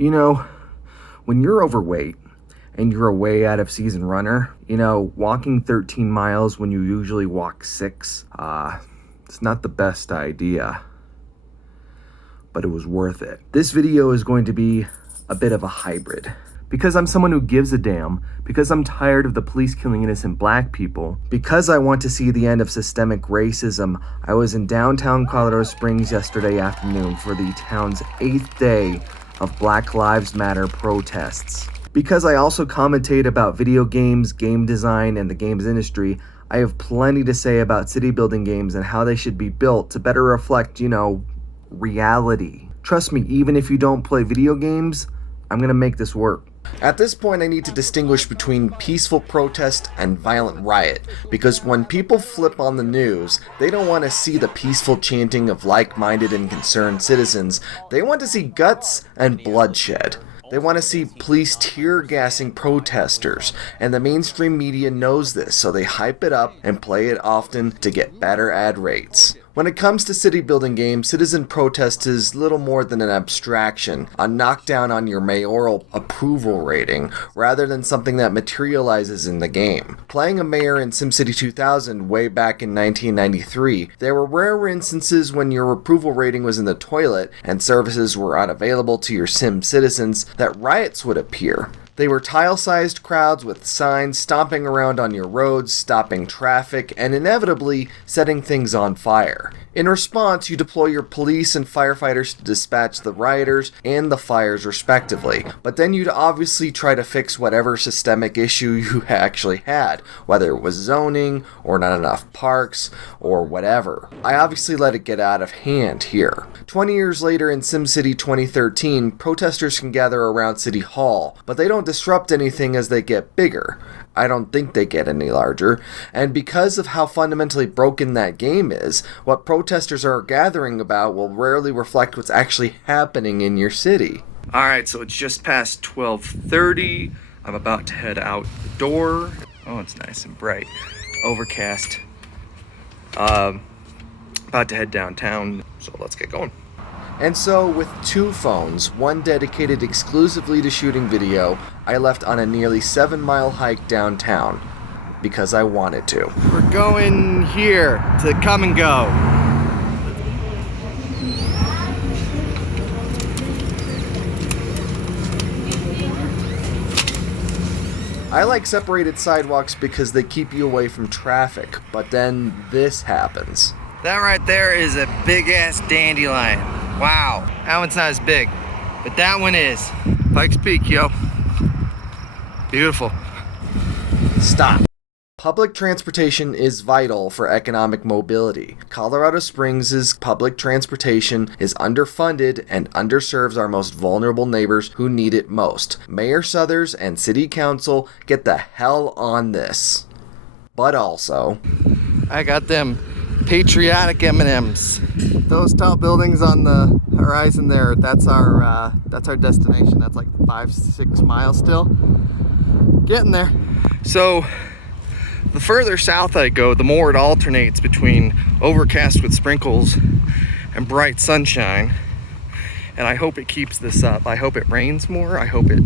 You know, when you're overweight and you're a way out of season runner, walking 13 miles when you usually walk 6, it's not the best idea, but it was worth it. This video is going to be a bit of a hybrid. Because I'm someone who gives a damn, because I'm tired of the police killing innocent black people, because I want to see the end of systemic racism, I was in downtown Colorado Springs yesterday afternoon for the town's 8th day of Black Lives Matter protests. Because I also commentate about video games, game design, and the games industry, I have plenty to say about city building games and how they should be built to better reflect, reality. Trust me, even if you don't play video games, I'm gonna make this work. At this point, I need to distinguish between peaceful protest and violent riot, because when people flip on the news, they don't want to see the peaceful chanting of like-minded and concerned citizens. They want to see guts and bloodshed. They want to see police tear-gassing protesters, and the mainstream media knows this, so they hype it up and play it often to get better ad rates. When it comes to city building games, citizen protest is little more than an abstraction, a knockdown on your mayoral approval rating, rather than something that materializes in the game. Playing a mayor in SimCity 2000 way back in 1993, there were rare instances when your approval rating was in the toilet and services were unavailable to your sim citizens that riots would appear. They were tile-sized crowds with signs stomping around on your roads, stopping traffic, and inevitably setting things on fire. In response, you deploy your police and firefighters to dispatch the rioters and the fires respectively. But then you'd obviously try to fix whatever systemic issue you actually had, whether it was zoning, or not enough parks, or whatever. I obviously let it get out of hand here. 20 years later in SimCity 2013, protesters can gather around City Hall, but they don't disrupt anything as they get bigger. I don't think they get any larger, and because of how fundamentally broken that game is, what protesters are gathering about will rarely reflect what's actually happening in your city. Alright, so it's just past 12:30. I'm about to head out the door. Oh, it's nice and bright. Overcast. About to head downtown, so let's get going. And so, with 2 phones, one dedicated exclusively to shooting video, I left on a nearly 7-mile hike downtown, because I wanted to. We're going here to Come and Go. I like separated sidewalks because they keep you away from traffic, but then this happens. That right there is a big-ass dandelion. Wow, that one's not as big, but that one is. Pikes Peak, yo. Beautiful. Stop. Public transportation is vital for economic mobility. Colorado Springs' public transportation is underfunded and underserves our most vulnerable neighbors who need it most. Mayor Suthers and City Council get the hell on this. But also, I got them patriotic M&Ms. Those tall buildings on the horizon there, that's our destination. That's like 5-6 miles still. Getting there. So the further south I go, the more it alternates between overcast with sprinkles and bright sunshine. And I hope it keeps this up. I hope it rains more. I hope it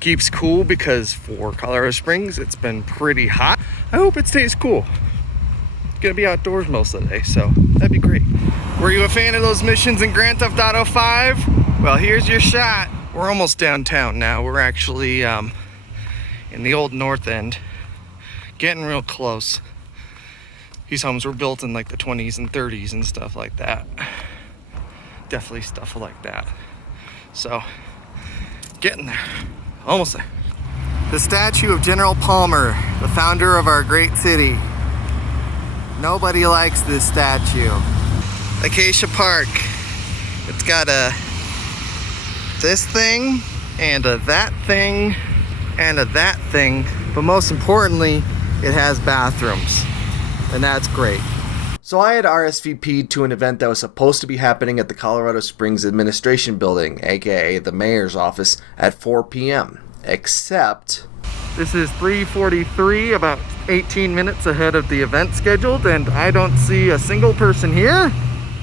keeps cool, because for Colorado Springs, it's been pretty hot. I hope it stays cool. Gonna be outdoors most of the day, so that'd be great. Were you a fan of those missions in Grand Theft Auto 5? Well, here's your shot. We're almost downtown now. We're actually in the old north end, getting real close. These homes were built in like the 20s and 30s and stuff like that. Definitely stuff like that. So, getting there, almost there. The statue of General Palmer, the founder of our great city. Nobody likes this statue. Acacia Park. It's got this thing, and that thing, and that thing. But most importantly, it has bathrooms. And that's great. So I had RSVP'd to an event that was supposed to be happening at the Colorado Springs Administration Building, aka the Mayor's office, at 4 p.m. Except this is 3:43, about 18 minutes ahead of the event scheduled, and I don't see a single person here.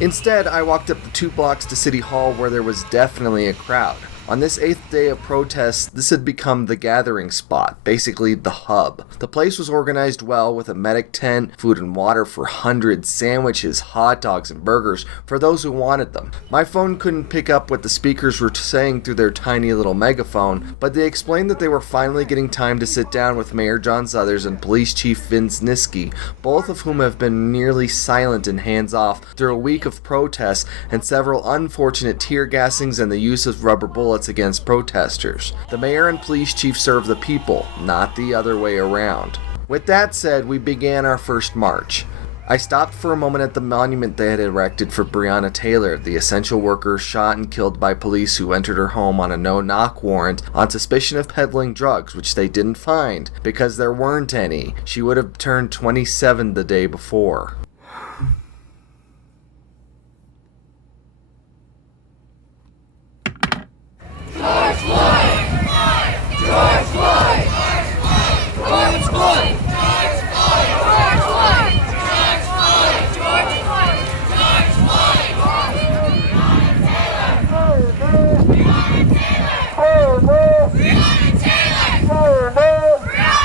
Instead, I walked up the 2 blocks to City Hall, where there was definitely a crowd. On this 8th day of protests, this had become the gathering spot, basically the hub. The place was organized well with a medic tent, food and water for hundreds, sandwiches, hot dogs, and burgers for those who wanted them. My phone couldn't pick up what the speakers were saying through their tiny little megaphone, but they explained that they were finally getting time to sit down with Mayor John Suthers and Police Chief Vince Niski, both of whom have been nearly silent and hands-off through a week of protests and several unfortunate tear gassings and the use of rubber bullets against protesters. The mayor and police chief serve the people, not the other way around. With that said, we began our first march. I stopped for a moment at the monument they had erected for Breonna Taylor, the essential worker shot and killed by police who entered her home on a no-knock warrant on suspicion of peddling drugs, which they didn't find because there weren't any. She would have turned 27 the day before. George Floyd! George Floyd! George Floyd! George Floyd! George Floyd! George Floyd! George Floyd! George Floyd! Breonna Taylor! Breonna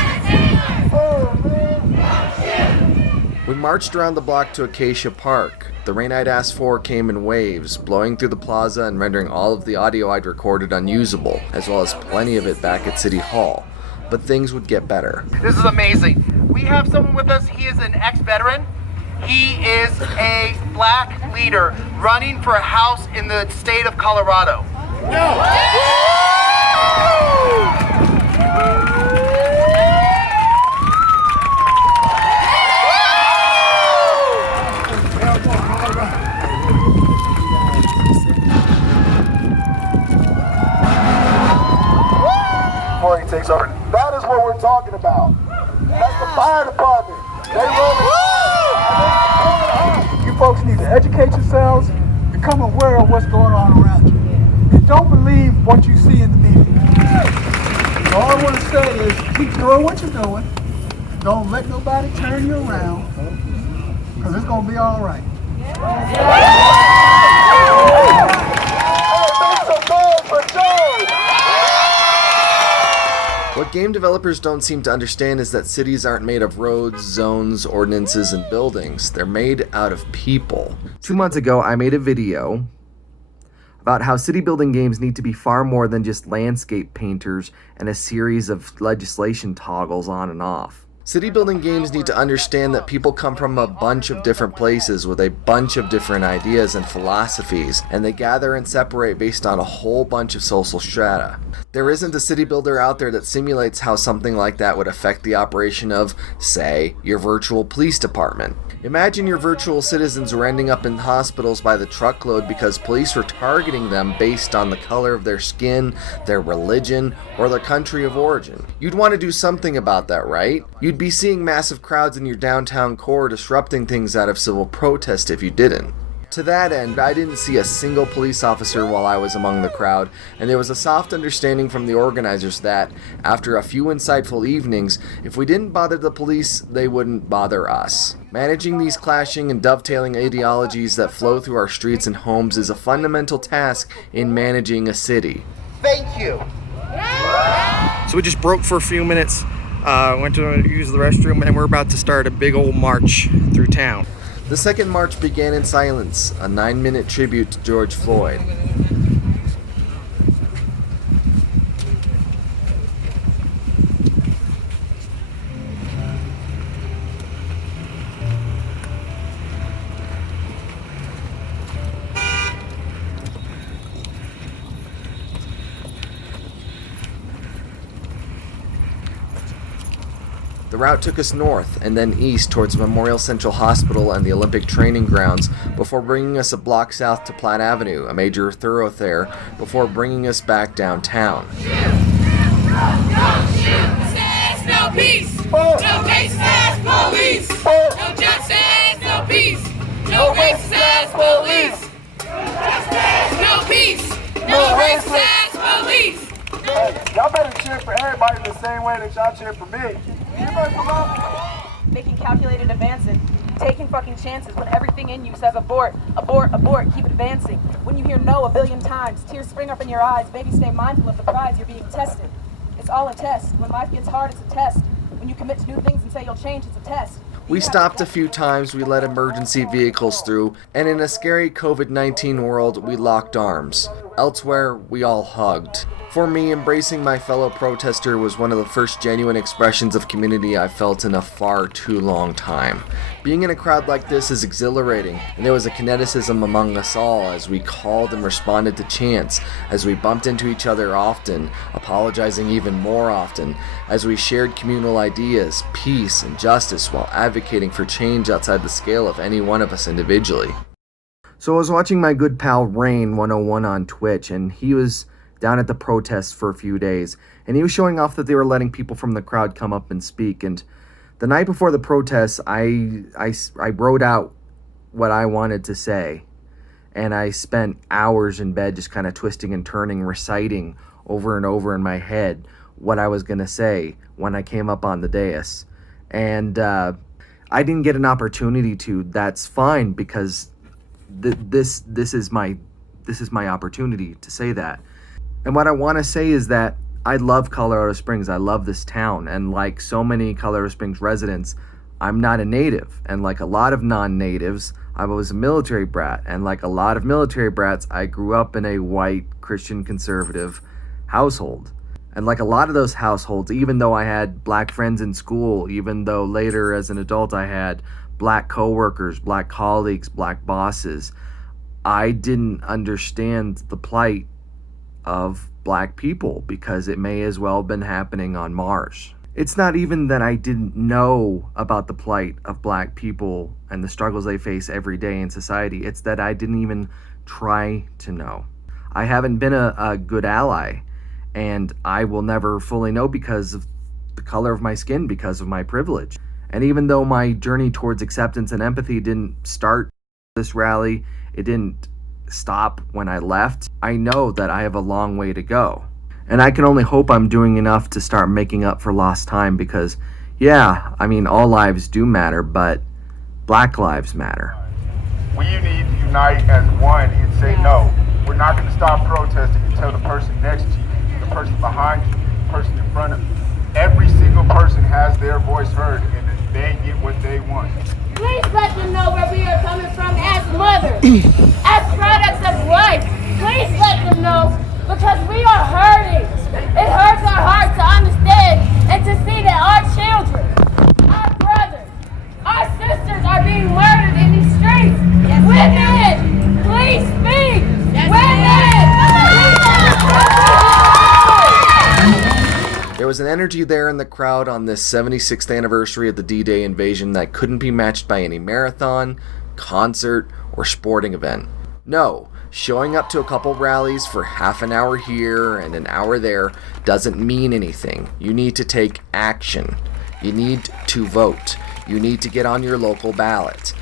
Taylor! We marched around the block to Acacia Park. The rain I'd asked for came in waves, blowing through the plaza and rendering all of the audio I'd recorded unusable, as well as plenty of it back at City Hall. But things would get better. This is amazing. We have someone with us. He is an ex-veteran. He is a black leader running for a house in the state of Colorado. Before he takes over. That is what we're talking about. That's the fire department. They roll it. You folks need to educate yourselves, become aware of what's going on around you. And don't believe what you see in the media. So all I want to say is keep doing what you're doing. Don't let nobody turn you around, because it's going to be all right. What game developers don't seem to understand is that cities aren't made of roads, zones, ordinances, and buildings. They're made out of people. 2 months ago, I made a video about how city building games need to be far more than just landscape painters and a series of legislation toggles on and off. City building games need to understand that people come from a bunch of different places with a bunch of different ideas and philosophies, and they gather and separate based on a whole bunch of social strata. There isn't a city builder out there that simulates how something like that would affect the operation of, say, your virtual police department. Imagine your virtual citizens were ending up in hospitals by the truckload because police were targeting them based on the color of their skin, their religion, or their country of origin. You'd want to do something about that, right? You'd be seeing massive crowds in your downtown core disrupting things out of civil protest if you didn't. To that end, I didn't see a single police officer while I was among the crowd, and there was a soft understanding from the organizers that, after a few insightful evenings, if we didn't bother the police, they wouldn't bother us. Managing these clashing and dovetailing ideologies that flow through our streets and homes is a fundamental task in managing a city. Thank you. So we just broke for a few minutes, went to use the restroom, and we're about to start a big old march through town. The second march began in silence, a 9-minute tribute to George Floyd. The route took us north and then east towards Memorial Central Hospital and the Olympic Training Grounds before bringing us a block south to Platt Avenue, a major thoroughfare, before bringing us back downtown. No justice, no peace. No racist ass police. No justice, no peace. No racist ass police. No peace. No racist ass police. Hey, y'all better cheer for everybody the same way that y'all cheer for me. Anybody come up? Making calculated advances taking fucking chances when everything in you says abort, abort, abort, keep advancing. When you hear no a billion times, tears spring up in your eyes, baby, stay mindful of the prize, you're being tested. It's all a test. When life gets hard, it's a test. When you commit to new things and say you'll change, it's a test. We stopped a few times, we let emergency vehicles through, and in a scary COVID-19 world, we locked arms. Elsewhere, we all hugged. For me, embracing my fellow protester was one of the first genuine expressions of community I felt in a far too long time. Being in a crowd like this is exhilarating, and there was a kineticism among us all as we called and responded to chants, as we bumped into each other often, apologizing even more often, as we shared communal ideas, peace, and justice while advocating for change outside the scale of any one of us individually. So I was watching my good pal Rain 101 on Twitch, and he was down at the protests for a few days, and he was showing off that they were letting people from the crowd come up and speak. And the night before the protests, I wrote out what I wanted to say, and I spent hours in bed just kind of twisting and turning, reciting over and over in my head what I was going to say when I came up on the dais. And I didn't get an opportunity to. That's fine, because this is my opportunity to say that. And what I want to say is that I love Colorado Springs. I love this town. And like so many Colorado Springs residents, I'm not a native. And like a lot of non-natives, I was a military brat. And like a lot of military brats, I grew up in a white Christian conservative household. And like a lot of those households, even though I had black friends in school, even though later as an adult I had black coworkers, black colleagues, black bosses, I didn't understand the plight of black people, because it may as well have been happening on Mars. It's not even that I didn't know about the plight of black people and the struggles they face every day in society. It's that I didn't even try to know. I haven't been a good ally, and I will never fully know because of the color of my skin, because of my privilege. And even though my journey towards acceptance and empathy didn't start this rally, it didn't stop when I left, I know that I have a long way to go. And I can only hope I'm doing enough to start making up for lost time, because, yeah, I mean, all lives do matter, but black lives matter. We need to unite as one and say no. We're not going to stop protesting until the person next to you, the person behind you, the person in front of you. Every single person has their voice heard, and they get what they want. Please let them know where we are coming from as mothers, as products of life. Please let them know, because we are hurting. It hurts our heart to understand and to see that our children, our brothers, our sisters are being murdered in these streets. Yes, women, please speak. Yes, women! There was an energy there in the crowd on this 76th anniversary of the D-Day invasion that couldn't be matched by any marathon, concert, or sporting event. No, showing up to a couple rallies for half an hour here and an hour there doesn't mean anything. You need to take action. You need to vote. You need to get on your local ballot.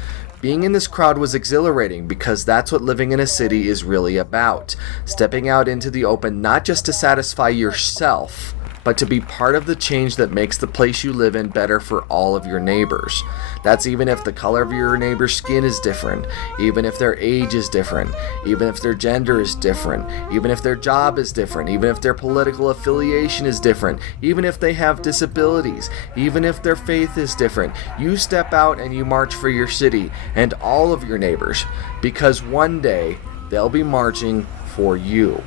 Being in this crowd was exhilarating, because that's what living in a city is really about. Stepping out into the open, not just to satisfy yourself, but to be part of the change that makes the place you live in better for all of your neighbors. That's even if the color of your neighbor's skin is different, even if their age is different, even if their gender is different, even if their job is different, even if their political affiliation is different, even if they have disabilities, even if their faith is different. You step out and you march for your city and all of your neighbors, because one day they'll be marching for you.